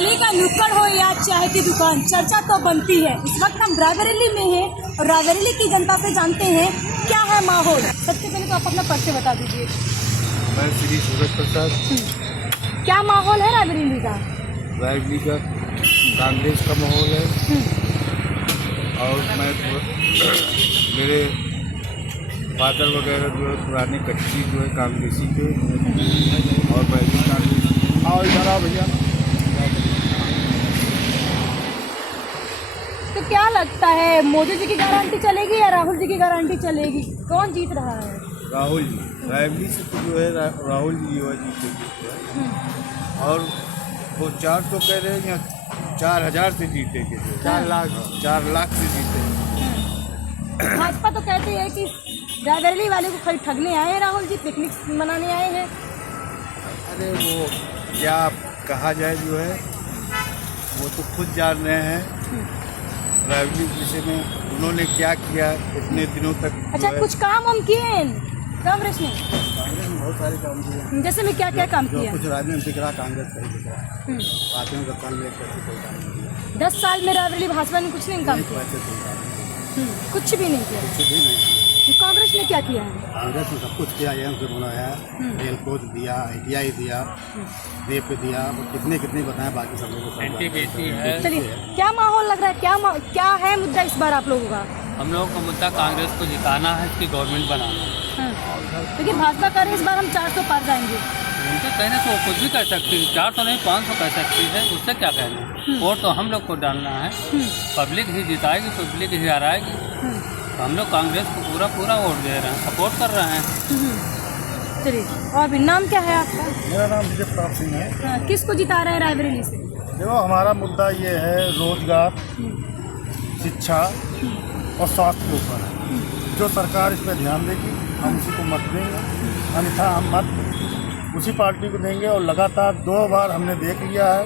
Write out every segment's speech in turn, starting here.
गली का नुक्कड़ हो या चाय की दुकान, चर्चा तो बनती है। इस वक्त हम रायबरेली में हैं और रायबरेली की जनता से जानते हैं क्या है माहौल। सबसे पहले तो आप अपना परिचय बता दीजिए। मैं श्री सूरज प्रसाद। क्या माहौल है रायबरेली का? रायबरेली का कांग्रेस का माहौल है और मैं मेरे फादर वगैरह जो है पुराने कच्ची जो है कांग्रेसी के और मैं भी कांग्रेसी। आओ इधर आओ भैया। तो क्या लगता है, मोदी जी की गारंटी चलेगी या राहुल जी की गारंटी चलेगी? कौन जीत रहा है? राहुल जी। रायबरेली से तो जो है राहुल जी जो है जीतेंगे और वो 400 कह रहे हैं या 4000 से जीतेंगे, 4 लाख से जीतेंगे। भाजपा तो कहती है कि रायबरेली वाले को खाली ठगने आए हैं, राहुल जी पिकनिक मनाने आए हैं। अरे वो क्या कहा जाए जो है वो तो खुद जान रहे हैं रायबरेली विषय में उन्होंने क्या किया इतने दिनों तक। अच्छा, कुछ काम हम किए कांग्रेस ने? कांग्रेस ने बहुत सारे काम किए। जैसे में क्या क्या काम किया? कुछ राज्य में दिख रहा कांग्रेस का ही दिख रहा। बातियों का काम लेकर कोई काम नहीं किया। 10 साल में रायबरेली भाजपा ने कुछ नहीं काम किया, कुछ भी नहीं किया। कुछ भी नहीं। कांग्रेस ने क्या किया है? कांग्रेस ने सब कुछ किया, एम्स बनाया, रेल कोच दिया, ITI दिया, रेप दिया, कितने कितने बताएं, बाकी सब लोग। चलिए, क्या माहौल लग रहा है? क्या है मुद्दा इस बार आप लोगों का? हम लोगों का मुद्दा कांग्रेस को जिताना है, इसकी गवर्नमेंट बनाना है। लेकिन भाजपा कर रही है इस बार हम 400 पार जाएंगे। उनके कहने से वो कुछ भी कर सकती है, 400 नहीं 500 कर सकती है, उससे क्या कहना। वोट तो हम लोग को डालना है, पब्लिक ही जिताएगी, पब्लिक ही हराएगी। तो हम लोग कांग्रेस को पूरा वोट दे रहे हैं, सपोर्ट कर रहे हैं। चलिए, और अभी नाम क्या है आपका? मेरा नाम विजय प्रताप सिंह है। किसको जिता रहे हैं रायबरेली से? देखो, हमारा मुद्दा ये है रोजगार, शिक्षा और स्वास्थ्य के ऊपर है। जो सरकार इस पर ध्यान देगी हम उसी को मत देंगे, अन्यथा हम मत उसी पार्टी को देंगे। और लगातार 2 बार हमने देख लिया है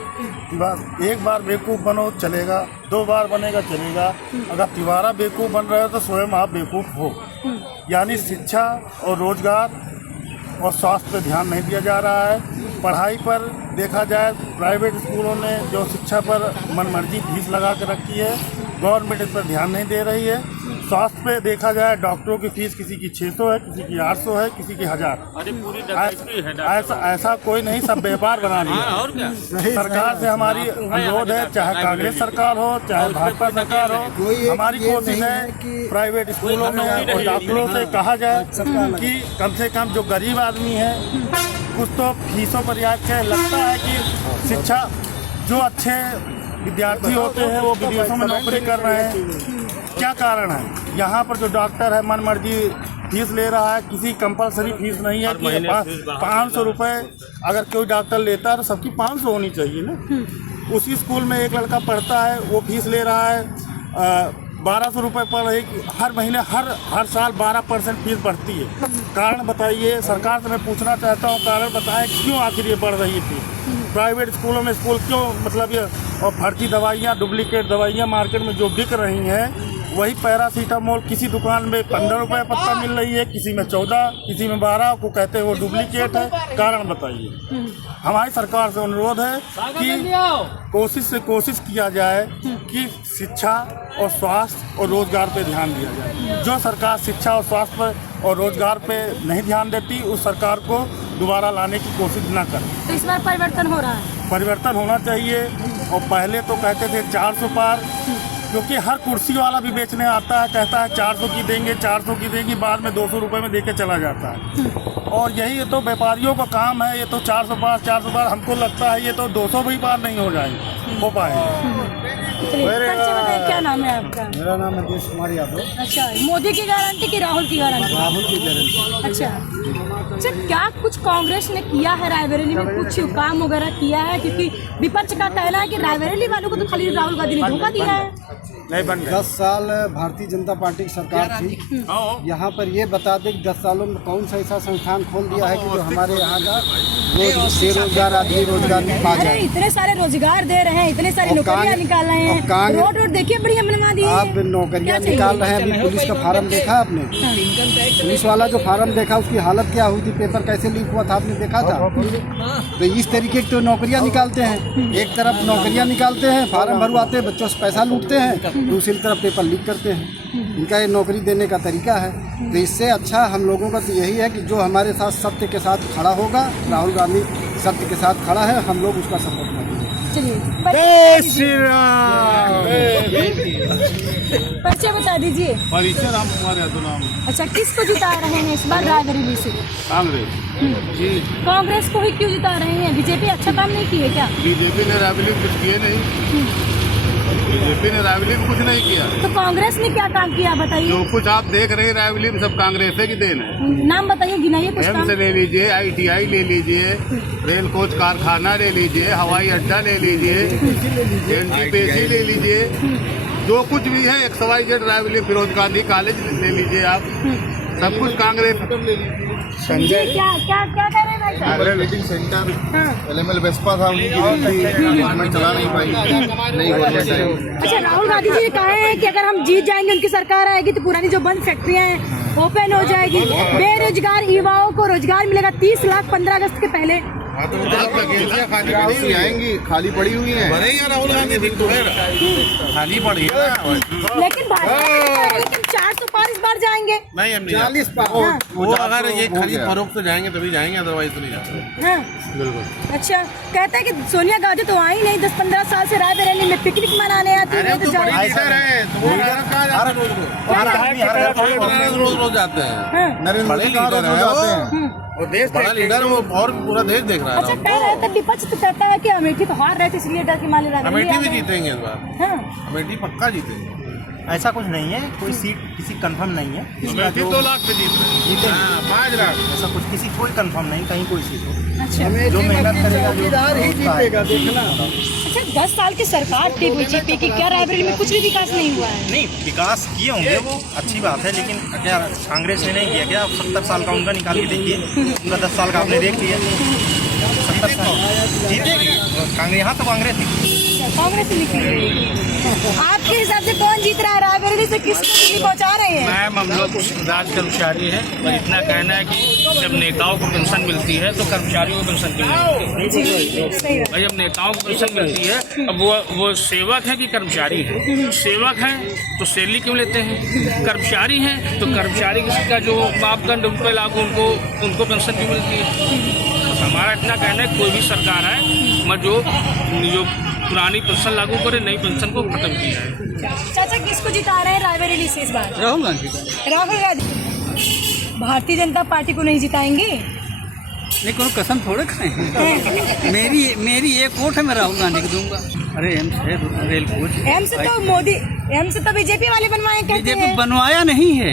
कि एक बार बेवकूफ़ बनो चलेगा, 2 बार बनेगा चलेगा, अगर तिवारा बेवकूफ़ बन रहे हो तो स्वयं आप बेवकूफ़ हो। यानी शिक्षा और रोजगार और स्वास्थ्य पर ध्यान नहीं दिया जा रहा है। पढ़ाई पर देखा जाए, प्राइवेट स्कूलों ने जो शिक्षा पर मनमर्जी फीस लगा कर रखी है, गवर्नमेंट इस पर ध्यान नहीं दे रही है। स्वास्थ्य पे देखा जाए, डॉक्टरों की फीस किसी की 600 है, किसी की 800 है, किसी की 1000। ऐसा कोई नहीं, सब व्यापार बना लिया। सरकार से हमारी अनुरोध है, चाहे कांग्रेस सरकार हो चाहे भाजपा सरकार हो, हमारी कोशिश है कि प्राइवेट स्कूलों में और डॉक्टरों से कहा जाए कि कम से कम जो गरीब आदमी है कुछ तो फीसों पर याद है। लगता है कि शिक्षा जो अच्छे विद्यार्थी होते हैं वो विदेशों में नौकरी कर रहे हैं। क्या कारण है? यहाँ पर जो डॉक्टर है मनमर्जी फीस ले रहा है, किसी कंपलसरी फीस नहीं है कि 500 रुपये अगर कोई डॉक्टर लेता है तो सबकी 500 होनी चाहिए ना। उसी स्कूल में एक लड़का पढ़ता है, वो फीस ले रहा है 1200 रुपये पर हर महीने, हर साल 12% फीस बढ़ती है। कारण बताइए, सरकार से मैं पूछना चाहता हूँ, कारण बताएं क्यों आखिर ये बढ़ रही थी? प्राइवेट स्कूलों में क्यों मतलब ये और फर्जी दवाइयाँ, डुप्लीकेट दवाइयाँ मार्केट में जो बिक रही हैं, वही पैरासीटामोल किसी दुकान में 15 रुपये पत्ता मिल रही है, किसी में 14, किसी में 12 को कहते हैं वो डुप्लीकेट है। कारण बताइए। हमारी सरकार से अनुरोध है कि कोशिश किया जाए कि शिक्षा और स्वास्थ्य और रोजगार पे ध्यान दिया जाए। जो सरकार शिक्षा और स्वास्थ्य पर और रोजगार पे नहीं ध्यान देती, उस सरकार को दोबारा लाने की कोशिश न करे। तो इस बार परिवर्तन हो रहा है? परिवर्तन होना चाहिए। और पहले तो कहते थे 400 पार, क्योंकि हर कुर्सी वाला भी बेचने आता है, कहता है 400 की देंगे, 400 की देंगे, बाद में 200 रुपये में देके चला जाता है। और यही तो व्यापारियों का काम है। ये तो 400 पार हमको लगता है ये तो 200 भी पार नहीं हो जाएंगे, हो पाएंगे। क्या नाम है आपका? मेरा नाम है देश कुमार यादव। अच्छा, मोदी की गारंटी कि राहुल की गारंटी? राहुल की गारंटी। अच्छा, क्या कुछ कांग्रेस ने किया है रायबरेली में, कुछ काम वगैरह किया है? क्योंकि विपक्ष का कहना है कि रायबरेली वालों को तो खाली राहुल गांधी ने धोखा दिया है। नहीं बन 10 साल भारतीय जनता पार्टी की सरकार थी। यहाँ पर ये बता दें कि 10 सालों में कौन सा ऐसा संस्थान खोल दिया है कि जो हमारे यहाँ का बेरोजगार आदमी रोजगार पा जाए। इतने सारे रोजगार दे रहे हैं, इतने सारी नौकरियाँ निकाल रहे हैं, रोड देखिए बढ़िया बनवा दिए। आप नौकरियाँ निकाल रहे हैं, अभी पुलिस का फार्म देखा आपने? पुलिस वाला जो फार्म देखा उसकी हालत क्या हुई थी पेपर कैसे लीक हुआ था, आपने देखा था। तो इस तरीके की तो नौकरियां निकालते हैं, एक तरफ नौकरियां निकालते हैं, फार्म भरवाते हैं, बच्चों से पैसा लूटते हैं, दूसरी तरफ पेपर लीक करते हैं। इनका ये नौकरी देने का तरीका है। तो इससे अच्छा हम लोगों का तो यही है कि जो हमारे साथ सत्य के साथ खड़ा होगा, राहुल गांधी सत्य के साथ खड़ा है, हम लोग उसका सपोर्ट करेंगे। जय श्री राम। परिचय बता दीजिए। परिचय राम कुमार यादव नाम। अच्छा, किसको जिता रहे हैं इस बार रायबरेली से? कांग्रेस जी। कांग्रेस को ही क्यों जिता रहे हैं? बीजेपी अच्छा काम नहीं की है क्या? बीजेपी ने रायबरेली में कुछ किए नहीं, बीजेपी ने रायबरेली में कुछ नहीं किया। तो कांग्रेस ने क्या काम किया बताइए? जो कुछ आप देख रहे हैं रायबरेली में सब कांग्रेस की देन है। नाम बताइए, गिनाइए कुछ काम। एम्स ले लीजिए, ITI ले लीजिए, रेल कोच कारखाना ले लीजिए, हवाई अड्डा ले लीजिए, NTPC ले लीजिए, जो कुछ भी है XYZ रायबरेली, फिरोज गांधी कॉलेज ले लीजिए, आप सब कुछ कांग्रेस। संजय क्या क्या क्या कह रहे हैं भाई साहब? मीटिंग सेंटर LML वेस्पा था, उनकी गवर्नमेंट चला नहीं पाई, नहीं गवर्नमेंट आई। अच्छा, राहुल गांधी जी कहे हैं कि अगर हम जीत जाएंगे, उनकी सरकार आएगी तो पुरानी जो बंद फैक्ट्रियां हैं ओपन हो जाएगी, बेरोजगार युवाओं को रोजगार मिलेगा 30 लाख 15 अगस्त के पहले। खाली आएंगी, खाली पड़ी हुई है, राहुल गांधी खाली पड़ी है। लेकिन लेकिन 400 पार इस बार जाएंगे। नहीं, हम 40 पार। वो अगर ये खाली फरोख्त से जाएंगे तभी जाएंगे, अदरवाइज तो नहीं जाते। हाँ, बिल्कुल। अच्छा, कहते हैं कि सोनिया गांधी तो आई नहीं, 10-15 साल से रायबरेली में पिकनिक मनाने आती है, तो रोज जाते हैं। नरेंद्र मोदी कहाँ रोज जाते हैं? और देश बड़ा लीडर है वो, और पूरा देश देख रहा अच्छा, है। कह रहे थे विपक्ष तो कहता है कि अमेठी तो हार रहे थे, इसलिए डर के मारे अमेठी भी जीतेंगे इस बार, हाँ। अमेठी पक्का जीतेंगे। ऐसा कुछ नहीं है, कोई सीट किसी कंफर्म नहीं है। इसका जो 2 लाख पे जीते 5 लाख ऐसा कुछ किसी कोई कंफर्म नहीं, कहीं कोई सीट हो। अच्छा, जो मेहनत करेगा जो ही जीतेगा, देखना। अच्छा, 10 साल की सरकार थी बीजेपी की, क्या रायबरेली में कुछ भी विकास नहीं हुआ है? नहीं, विकास किए होंगे वो अच्छी बात है, लेकिन क्या कांग्रेस ने नहीं किया क्या? 70 साल का उनका निकाल के देखिए, उनका 10 साल का आपने देख लिया। 70 साल जीतेगी कांग्रेस, यहाँ तो कांग्रेस थी। कांग्रेस ही निकली। आपके हिसाब से कौन जीत रहा है रायबरेली से? किसको दिल्ली पहुंचा रहे हैं? मैम, हम लोग राज कर्मचारी हैं, और इतना कहना है कि जब नेताओं को पेंशन मिलती है तो कर्मचारियों को पेंशन क्यों नहीं मिलती? भाई, जब नेताओं को पेंशन मिलती है, अब वो सेवक हैं कि कर्मचारी हैं? सेवक हैं तो सैलरी क्यों लेते हैं? कर्मचारी हैं तो कर्मचारी का जो मापदंड उन पर लागू, उनको पेंशन क्यों मिलती है? हमारा इतना कहना है कोई भी सरकार है, मैं जो पुरानी पेंशन लागू करे, नई पेंशन को खत्म किया है। चाचा, किसको जिता रहे हैं रायबरेली से इस बार? राहुल गांधी। राहुल गांधी। भारतीय जनता पार्टी को नहीं जिताएंगे? नहीं, कोई कसम थोड़े खाए हैं। मेरी एक वोट है, मैं राहुल गांधी को दूंगा। अरे एम्स है, रेल कोच। एम्स तो मोदी, एम्स तो बीजेपी वाले बनवाए कहते बीजेपी हैं। बनवाया नहीं है,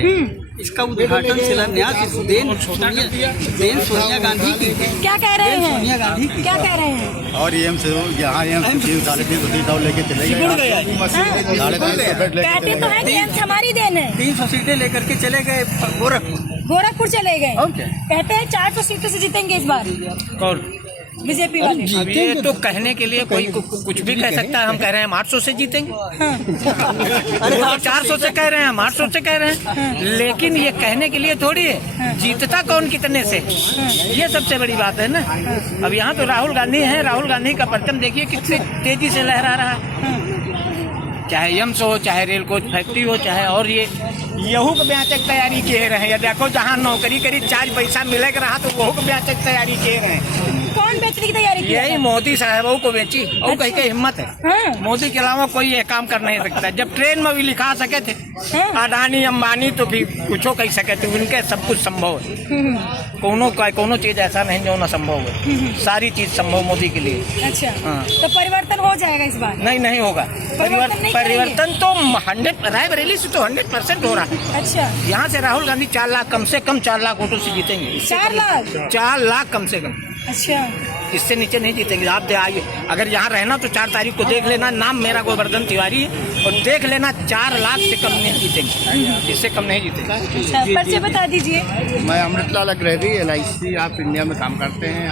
इसका उद्घाटन शिलान्यास देन सोनिया गांधी की। क्या कह रहे हैं? सोनिया गांधी की। क्या कह रहे हैं? और एम्स यहाँ एम्स 350 लेके चले गए। कहते तो हैं कि एम्स हमारी देन है। 300 सीटें लेकर के चले गए गोरखपुर चले गए। और क्या? कहते हैं 400 सीटों से जीतेंगे इस बार और बीजेपी वाले। अब ये तो कहने के लिए कोई कुछ भी कह सकता है। हम कह रहे हैं हम 800 से जीतेंगे, अरे 400 से कह रहे हैं, हम 800 से कह रहे हैं, लेकिन ये कहने के लिए थोड़ी है। जीतता कौन कितने से, ये सबसे बड़ी बात है ना। अब यहाँ तो राहुल गांधी है, राहुल गांधी का परचम देखिए कितनी तेजी से लहरा रहा है, चाहे एम्स हो, चाहे रेल कोच फैक्ट्री हो, चाहे और ये यहू के ब्याह तक तैयारी किए रहे हैं। देखो जहाँ नौकरी करी 4 पैसा मिलेगा रहा तो वहू के ब्याह तक तैयारी किए रहे हैं। कौन बेचने की तैयारी की? यही मोदी साहबों को बेची और कहीं की हिम्मत है। हाँ। मोदी के अलावा कोई ये काम कर नहीं सकता। जब ट्रेन में भी लिखा सके थे अडानी अंबानी तो भी कुछ कह सके थे, उनके सब कुछ संभव है। कोनो चीज ऐसा नहीं जो न संभव है, सारी चीज संभव मोदी के लिए। अच्छा, हाँ। तो परिवर्तन हो जाएगा इस बार? नहीं होगा परिवर्तन तो 100 रायबरेली से तो 100% हो रहा है। अच्छा, यहाँ से राहुल गांधी 4 लाख कम से कम 4 लाख वोटों से जीतेंगे। 4 लाख? 4 लाख कम से कम, अच्छा, इससे नीचे नहीं जीतेंगे। आप आइए, अगर यहाँ रहना तो 4 तारीख को देख लेना। नाम मेरा गोवर्धन तिवारी है, और देख लेना 4 लाख से कम नहीं जीतेंगे, इससे कम नहीं जीतेंगे। अच्छा, परिचय बता दीजिए। मैं अमृतलाल अग्रहरी, LIC आप इंडिया में काम करते हैं।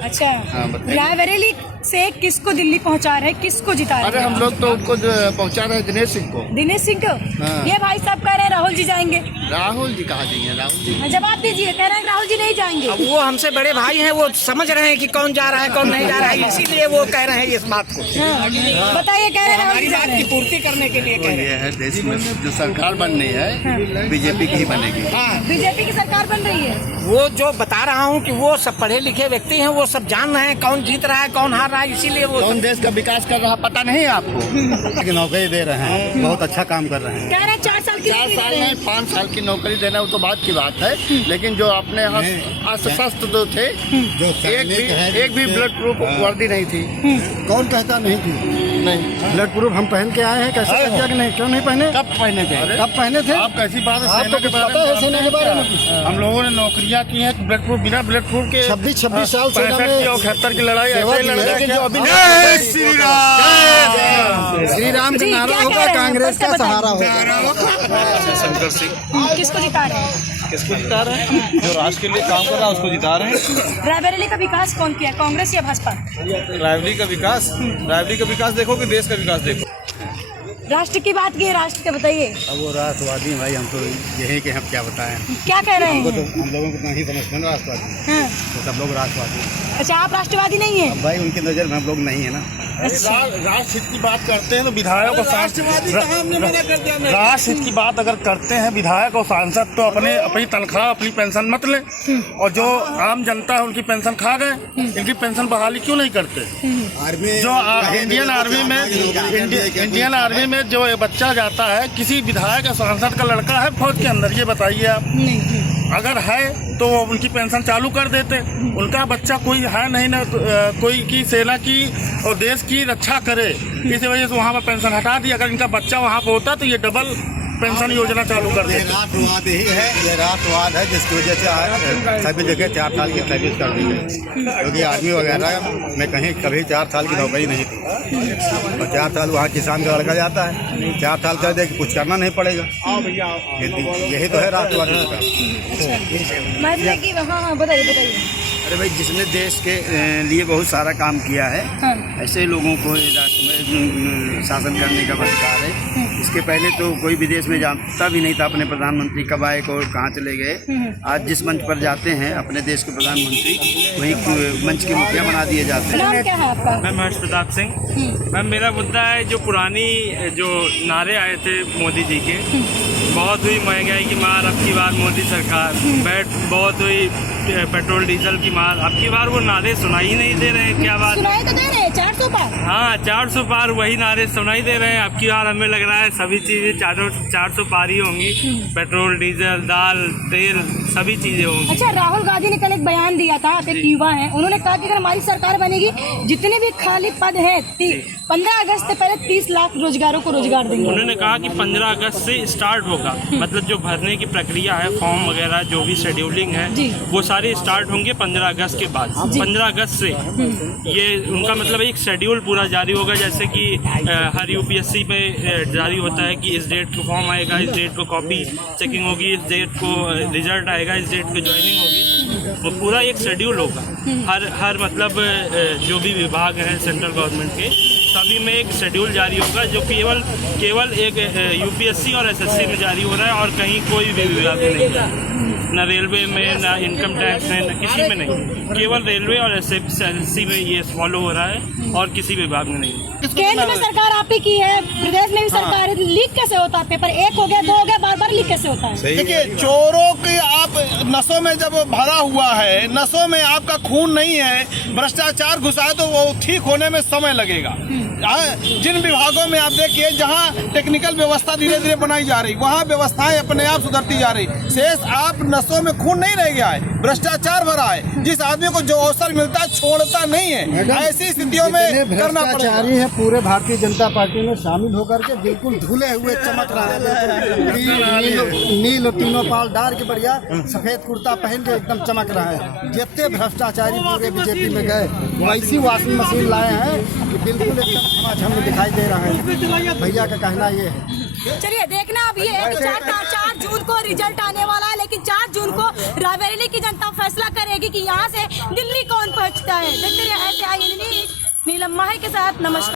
अच्छा, हाँ, बताइए। रायबरेली से किसको दिल्ली पहुंचा रहे हैं, किसको जिता रहे अरे हैं? हम लोग तो उनको पहुंचा रहे हैं दिनेश सिंह को। दिनेश सिंह को? हाँ। ये भाई साहब कह रहे हैं राहुल जी जाएंगे। राहुल जी कहाँ जाएंगे? राहुल जी जवाब दीजिए, कह रहे हैं राहुल जी नहीं जाएंगे। अब वो हमसे बड़े भाई हैं, वो समझ रहे हैं कि कौन जा रहा है कौन नहीं जा रहा है, इसीलिए वो कह रहे हैं इस बात को। हाँ। बताइए, कह रहे हैं राहुल हमारी जी जा बात रहे की हैं। पूर्ति करने के लिए कह रहे हैं। ये है देश में जो सरकार बननी है बीजेपी की ही बनेगी। हाँ, बीजेपी की सरकार बन रही है। वो जो बता रहा हूँ कि वो सब पढ़े लिखे व्यक्ति हैं, वो सब जान रहे हैं कौन जीत रहा है कौन हार रहा है, इसीलिए वो कौन देश का विकास कर रहा पता नहीं है आपको? नौकरी दे रहे हैं, बहुत अच्छा काम कर रहे हैं। कह रहे हैं 4 साल की 4 नौकरी साल दे रहे हैं। में 5 साल की नौकरी देना वो तो बात की बात है, लेकिन जो अपने यहाँ अस्वस्थ जो थे, एक भी ब्लड प्रूफ वर्दी नहीं थी। कौन कहता नहीं थी? नहीं, ब्लड प्रूफ हम पहन के आए हैं, कैसे कह दिया कि नहीं? क्यों नहीं पहने? कब पहने थे? कब पहने थे? आप कैसी बात है? आपको सेना के कुछ बारे पता है में सेना के बारे में कुछ? हम लोगों ने नौकरियां की हैं ब्लड प्रूफ, बिना ब्लड प्रूफ के 26 साल सेना 65 की में और 78 की लड़ाई सेवा ऐसे ही दी है, लड़ लेकिन जो अभी श्री राम श्री राम का जी, नारा क्या कह होगा, रहे हैं? कांग्रेस का बस बताइए। सहारा होगा। शंकर सिंह किसको जिता रहे हैं? किसको जिता रहे हैं? जो राष्ट्र के लिए काम कर रहा है उसको जिता रहे हैं। रायबरेली का विकास कौन किया, कांग्रेस या भाजपा? रायबरेली का विकास देखो कि देश का विकास देखो। राष्ट्र की बात की है, राष्ट्र का बताइए। अब वो राष्ट्रवादी भाई, हम तो यही के हम क्या बताएं। क्या कह रहे हैं? हम लोगों को नहीं समझते ना राष्ट्रवादी, हाँ। तो सब लोग राष्ट्रवादी। अच्छा, आप राष्ट्रवादी नहीं है? अब भाई उनकी नज़र में हम लोग नहीं है ना। राष्ट्र हित की बात करते हैं तो विधायक और राष्ट्र हित की बात अगर करते हैं विधायक और सांसद तो अपनी तनख्वाह अपनी पेंशन मत लें, और जो आम जनता है उनकी पेंशन खा गए, इनकी पेंशन बहाली क्यों नहीं करते? जो इंडियन आर्मी में जो बच्चा जाता है, किसी विधायक या सांसद का लड़का है फौज के अंदर, ये बताइए आप। अगर है तो उनकी पेंशन चालू कर देते। उनका बच्चा कोई है नहीं ना, कोई की सेना की और देश की रक्षा करे, इसी वजह से वहाँ पर पेंशन हटा दी। अगर इनका बच्चा वहाँ पर होता तो ये डबल पेंशन योजना चालू कर देते। राष्ट्रवाद यही है, ये राष्ट्रवाद है जिसकी वजह से सभी जगह 4 साल की सर्विस कर दी गई, क्योंकि आर्मी वगैरह में कहीं कभी 4 साल की नौकरी नहीं थी, और 4 साल वहाँ किसान का लड़का जाता है, 4 साल कर दे कुछ करना नहीं पड़ेगा। यही तो है राष्ट्रवाद का। हाँ, बताइए। अरे भाई, जिसने देश के लिए बहुत सारा काम किया है, ऐसे लोगों को राष्ट्र में शासन करने का अधिकार है। इसके पहले तो कोई विदेश में जानता भी नहीं था अपने प्रधानमंत्री कब आए और कहाँ चले गए। आज जिस मंच पर जाते हैं अपने देश के प्रधानमंत्री, वहीं मंच के मुखिया बना दिए जाते हैं। नाम क्या है आपका? मैं महेश प्रताप सिंह। मैम, मेरा मुद्दा है जो पुरानी जो नारे आए थे मोदी जी के, बहुत हुई महंगाई की मार, अब की बार मोदी सरकार, बहुत हुई पेट्रोल डीजल की मार, अब की बार वो नारे सुनाई ही नहीं दे रहे हैं। क्या बात? सुनाई तो दे रहे हैं 400 पार। हाँ, 400 पार वही नारे सुनाई दे रहे हैं। अब की बार हमें लग रहा है सभी चीजें 400 पार ही होंगी। पेट्रोल डीजल दाल तेल सभी चीजें होंगी। अच्छा, राहुल गांधी ने कल एक बयान दिया था, आप एक युवा हैं, उन्होंने कहा कि अगर हमारी सरकार बनेगी, जितने भी खाली पद हैं 15 अगस्त से पहले 30 लाख रोजगारों को रोजगार देंगे। उन्होंने कहा कि 15 अगस्त से स्टार्ट होगा, मतलब जो भरने की प्रक्रिया है, फॉर्म वगैरह जो भी शेड्यूलिंग है, वो सारे स्टार्ट होंगे 15 अगस्त के बाद। 15 अगस्त से ये उनका मतलब एक शेड्यूल पूरा जारी होगा, जैसे कि हर यूपीएससी पे जारी होता है कि इस डेट को फॉर्म आएगा, इस डेट को कॉपी चेकिंग होगी, इस डेट को रिजल्ट आएगा, इस डेट को ज्वाइनिंग होगी। वो पूरा एक शेड्यूल होगा। हर मतलब जो भी विभाग हैं सेंट्रल गवर्नमेंट के, सभी में एक शेड्यूल जारी होगा, जो केवल एक यूपीएससी और एसएससी में जारी हो रहा है, और कहीं कोई भी विभाग में नहीं, न रेलवे में, न इनकम टैक्स में, न किसी में नहीं, केवल रेलवे और एसएससी में ये फॉलो हो रहा है, और किसी विभाग में नहीं। केंद्र में सरकार आप ही की है, प्रदेश में भी सरकार है, लीक कैसे होता है? पेपर 1 हो गया, 2 हो गया, बार लीक कैसे होता है? देखिए, चोरों की आप नसों में जब भरा हुआ है, नसों में आपका खून नहीं है, भ्रष्टाचार घुसा है, तो वो ठीक होने में समय लगेगा। जिन विभागों में आप देखिए जहां टेक्निकल व्यवस्था धीरे धीरे बनाई जा रही, वहां व्यवस्थाएं अपने आप सुधरती जा रही। शेष आप नसों में खून नहीं रह गया है, भ्रष्टाचार भरा है। जिस आदमी को जो अवसर मिलता है छोड़ता नहीं है। ऐसी स्थितियों में करना पड़ेगा। है पूरे भारतीय जनता पार्टी में शामिल होकर के बिल्कुल धुले हुए चमक रहा है। नील तीनों पाल डाल के बढ़िया सफेद कुर्ता पहन के एकदम चमक रहा है। जितने भ्रष्टाचारी पूरे बीजेपी में गए, वैसी वॉशिंग मशीन लाए हैं कि बिल्कुल एकदम झमाझम दिखाई दे रहा है। भैया का कहना ये है। चलिए देखना, अब ये 4 जून को रिजल्ट आने वाला है, लेकिन 4 जून को रायबरेली की जनता फैसला करेगी कि यहाँ से दिल्ली कौन पहुँचता है। देखते रहिए IANN न्यूज़। नीलम माही के साथ नमस्कार।